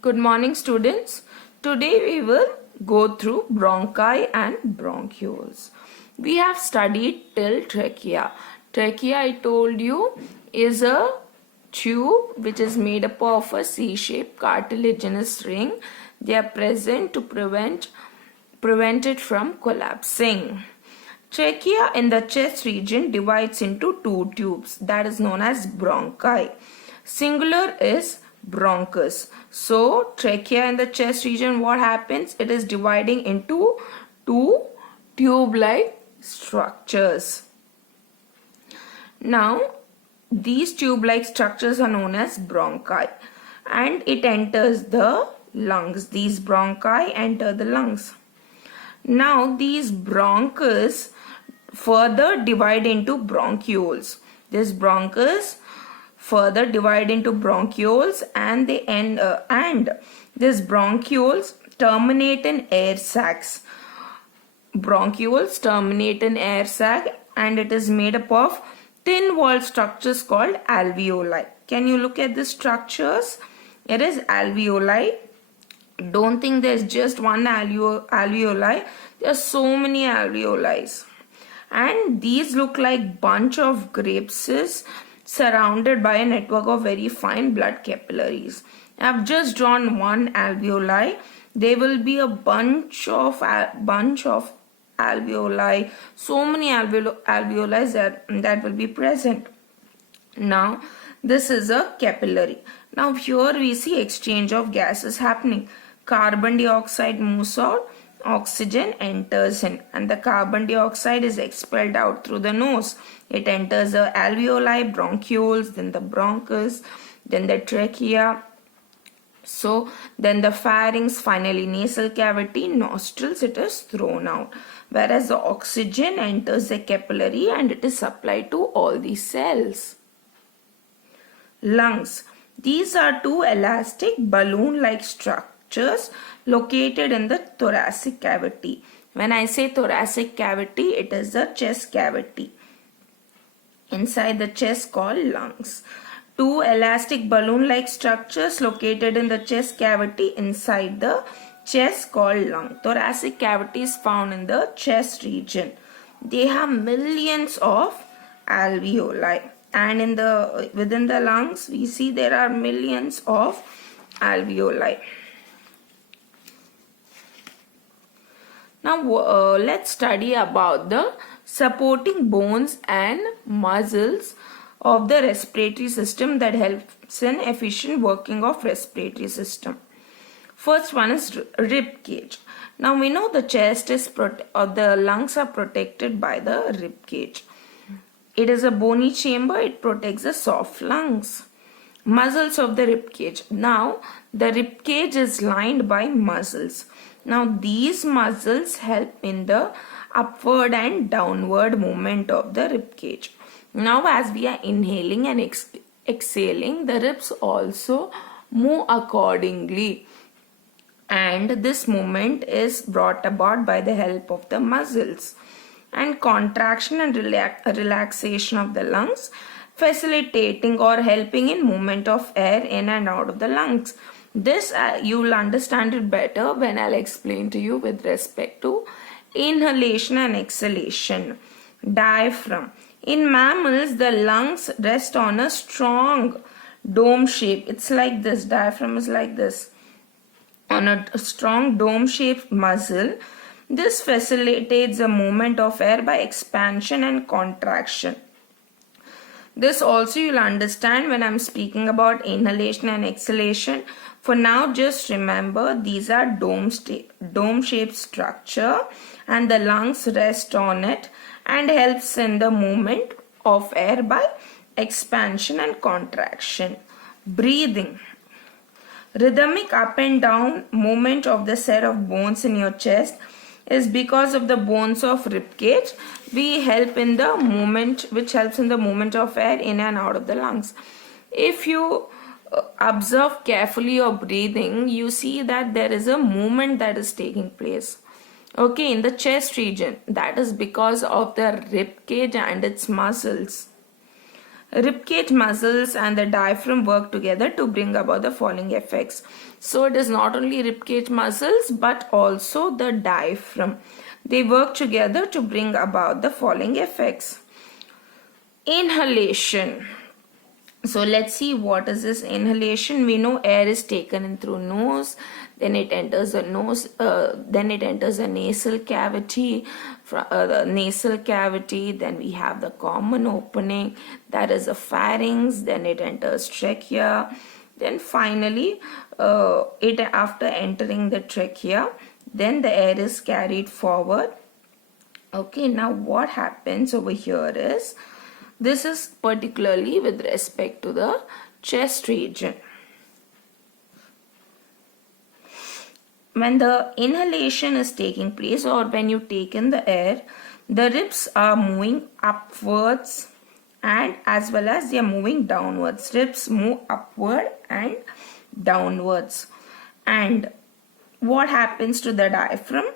Good morning, students. Today we will go through bronchi and bronchioles. We have studied till trachea. Trachea, I told you, is a tube which is made up of a C-shaped cartilaginous ring. They are present to prevent it from collapsing. Trachea in the chest region divides into two tubes, that is known as bronchi. Singular is bronchus. So trachea in the chest region, what happens? It is dividing into two tube-like structures. Now these tube-like structures are known as bronchi and it enters the lungs. These bronchi enter the lungs. Now these bronchus further divide into bronchioles. This bronchus further divide into bronchioles and they end and these bronchioles terminate in air sacs. Bronchioles terminate in air sac and it is made up of thin walled structures called alveoli. Can you look at the structures? It is alveoli. Don't think there's just one alveoli. There are so many alveoli. And these look like bunch of grapes surrounded by a network of very fine blood capillaries. I've just drawn one alveoli. There will be a bunch of alveoli. So many alveoli that will be present. Now this is a capillary. Now here we see exchange of gases happening. Carbon dioxide moves out, oxygen enters in, and the carbon dioxide is expelled out through the nose. It enters the alveoli, bronchioles, then the bronchus, then the trachea. So then the pharynx, finally nasal cavity, nostrils, it is thrown out. Whereas the oxygen enters the capillary and it is supplied to all these cells. Lungs. These are two elastic balloon-like structures located in the thoracic cavity. When I say thoracic cavity, it is the chest cavity. Inside the chest called lungs. Two elastic balloon-like structures located in the chest cavity inside the chest called lung. Thoracic cavity is found in the chest region. They have millions of alveoli. And within the lungs, we see there are millions of alveoli. Now let's study about the supporting bones and muscles of the respiratory system that helps in efficient working of respiratory system. First one is rib cage. Now we know the chest is the lungs are protected by the rib cage. It is a bony chamber. It protects the soft lungs. Muscles of the rib cage. Now the rib cage is lined by muscles. Now these muscles help in the upward and downward movement of the rib cage. Now as we are inhaling and exhaling, the ribs also move accordingly. And this movement is brought about by the help of the muscles. And contraction and relaxation of the lungs, facilitating or helping in movement of air in and out of the lungs. This you will understand it better when I'll explain to you with respect to inhalation and exhalation. Diaphragm. In mammals, the lungs rest on a strong dome shape. It's like this. Diaphragm is like this. On a strong dome-shaped muscle. This facilitates the movement of air by expansion and contraction. This also you'll understand when I'm speaking about inhalation and exhalation. For now, just remember these are dome-shaped structure and the lungs rest on it and helps in the movement of air by expansion and contraction. Breathing. Rhythmic up and down movement of the set of bones in your chest is because of the bones of rib cage. We help in the movement, which helps in the movement of air in and out of the lungs. If you observe carefully your breathing, you see that there is a movement that is taking place. Okay, in the chest region, that is because of the rib cage and its muscles. Ribcage muscles and the diaphragm work together to bring about the following effects. So it is not only ribcage muscles but also the diaphragm. They work together to bring about the following effects. Inhalation. So let's see what is this inhalation. We know air is taken in through nose, then it enters the nose, then it enters the nasal cavity, then we have the common opening, that is the pharynx, then it enters trachea, then finally it after entering the trachea, then the air is carried forward. Okay, now what happens over here is, this is particularly with respect to the chest region. When the inhalation is taking place, or when you take in the air, the ribs are moving upwards and as well as they are moving downwards. Ribs move upward and downwards. And what happens to the diaphragm?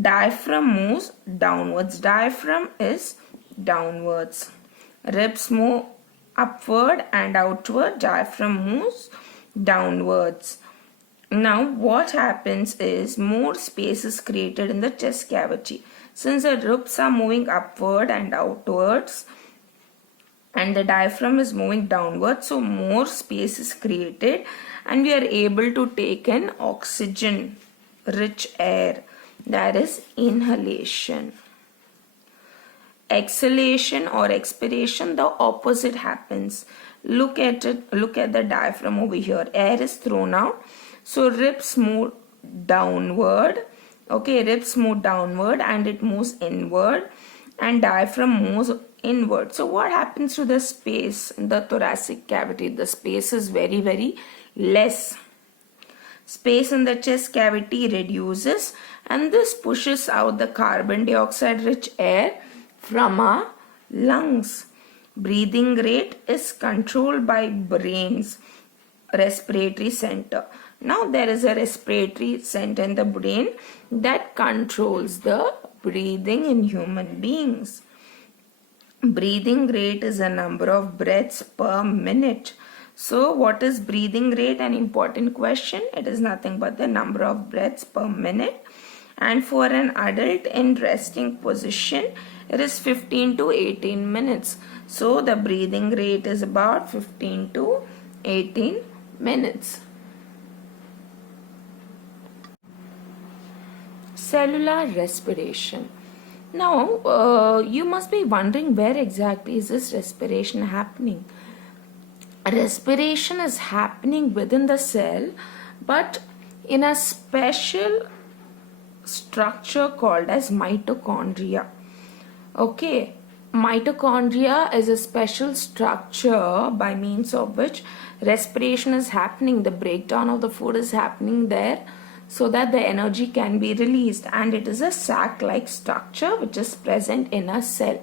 Diaphragm moves downwards. Diaphragm is downwards. Ribs move upward and outward. Diaphragm moves downwards. Now what happens is, more space is created in the chest cavity. Since the ribs are moving upward and outwards and the diaphragm is moving downwards, so more space is created and we are able to take in oxygen rich air. That is inhalation. Exhalation or expiration, the opposite happens. Look at it, look at the diaphragm over here. Air is thrown out, so ribs move downward. Okay, ribs move downward and it moves inward, and diaphragm moves inward. So what happens to the space in the thoracic cavity? The space is very, very less. Space in the chest cavity reduces, and this pushes out the carbon dioxide rich air from our lungs. Breathing rate is controlled by brain's respiratory center. Now there is a respiratory center in the brain that controls the breathing in human beings. Breathing rate is a number of breaths per minute. So what is breathing rate? An important question. It is nothing but the number of breaths per minute. And for an adult in resting position, it is 15 to 18 minutes. So the breathing rate is about 15 to 18 minutes. Cellular respiration. Now you must be wondering, where exactly is this respiration happening? Respiration is happening within the cell, but in a special structure called as mitochondria. Okay, mitochondria is a special structure by means of which respiration is happening. The breakdown of the food is happening there so that the energy can be released, and it is a sac-like structure which is present in a cell.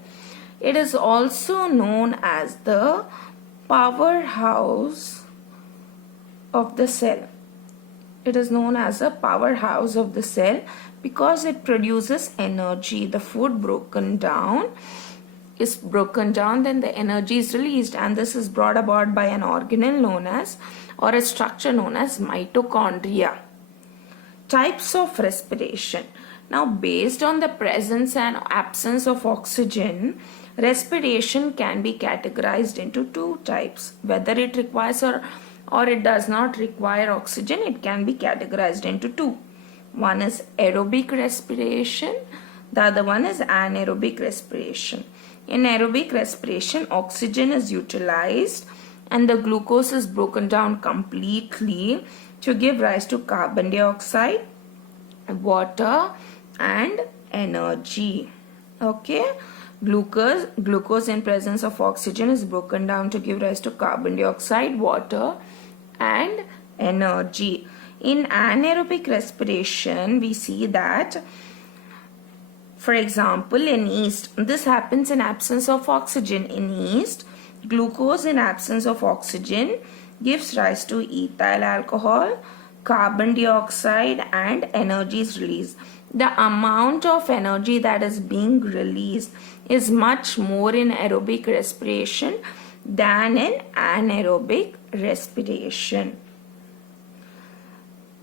It is also known as the powerhouse of the cell. It is known as a powerhouse of the cell because it produces energy. The food is broken down, then the energy is released, and this is brought about by an organelle known as, or a structure known as, mitochondria. Types of respiration. Now, based on the presence and absence of oxygen, respiration can be categorized into two types. Whether it requires or it does not require oxygen, it can be categorized into two. One is aerobic respiration, the other one is anaerobic respiration. In aerobic respiration, oxygen is utilized and the glucose is broken down completely to give rise to carbon dioxide, water and energy. Okay, glucose in presence of oxygen is broken down to give rise to carbon dioxide, water and energy. In anaerobic respiration, we see that, for example, in yeast, this happens in absence of oxygen. In yeast, glucose in absence of oxygen gives rise to ethyl alcohol, carbon dioxide and energy is released. The amount of energy that is being released is much more in aerobic respiration than in anaerobic respiration.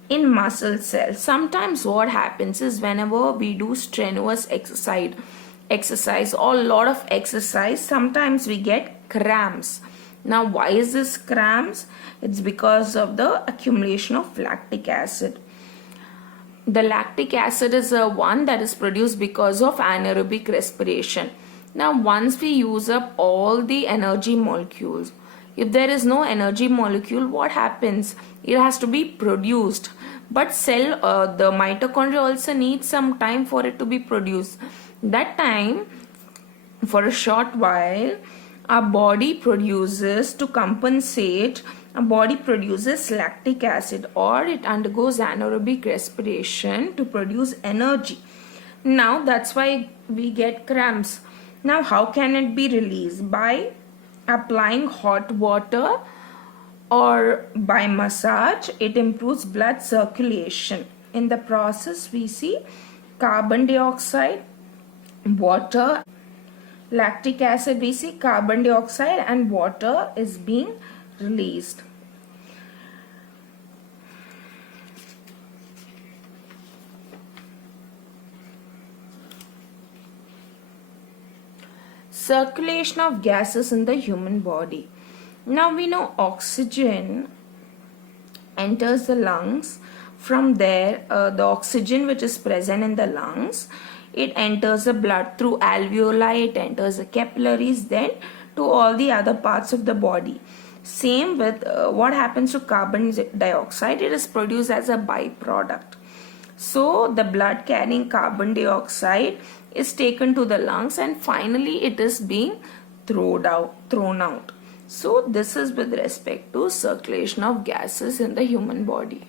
In muscle cells, sometimes what happens is whenever we do strenuous exercise or a lot of exercise, sometimes we get cramps. Now why is this cramps? It's because of the accumulation of lactic acid. The lactic acid is one that is produced because of anaerobic respiration. Now once we use up all the energy molecules, if there is no energy molecule, what happens? It has to be produced. But the mitochondria also needs some time for it to be produced. That time, for a short while, our body produces, to compensate, our body produces lactic acid, or it undergoes anaerobic respiration to produce energy. Now that's why we get cramps. Now how can it be released? By applying hot water or by massage. It improves blood circulation. In the process, we see carbon dioxide, water, lactic acid, we see carbon dioxide and water is being released. Circulation of gases in the human body. Now we know oxygen enters the lungs. From there, the oxygen which is present in the lungs, it enters the blood through alveoli, it enters the capillaries, then to all the other parts of the body. Same with what happens to carbon dioxide, it is produced as a byproduct. So the blood carrying carbon dioxide is taken to the lungs and finally it is being thrown out. So this is with respect to circulation of gases in the human body.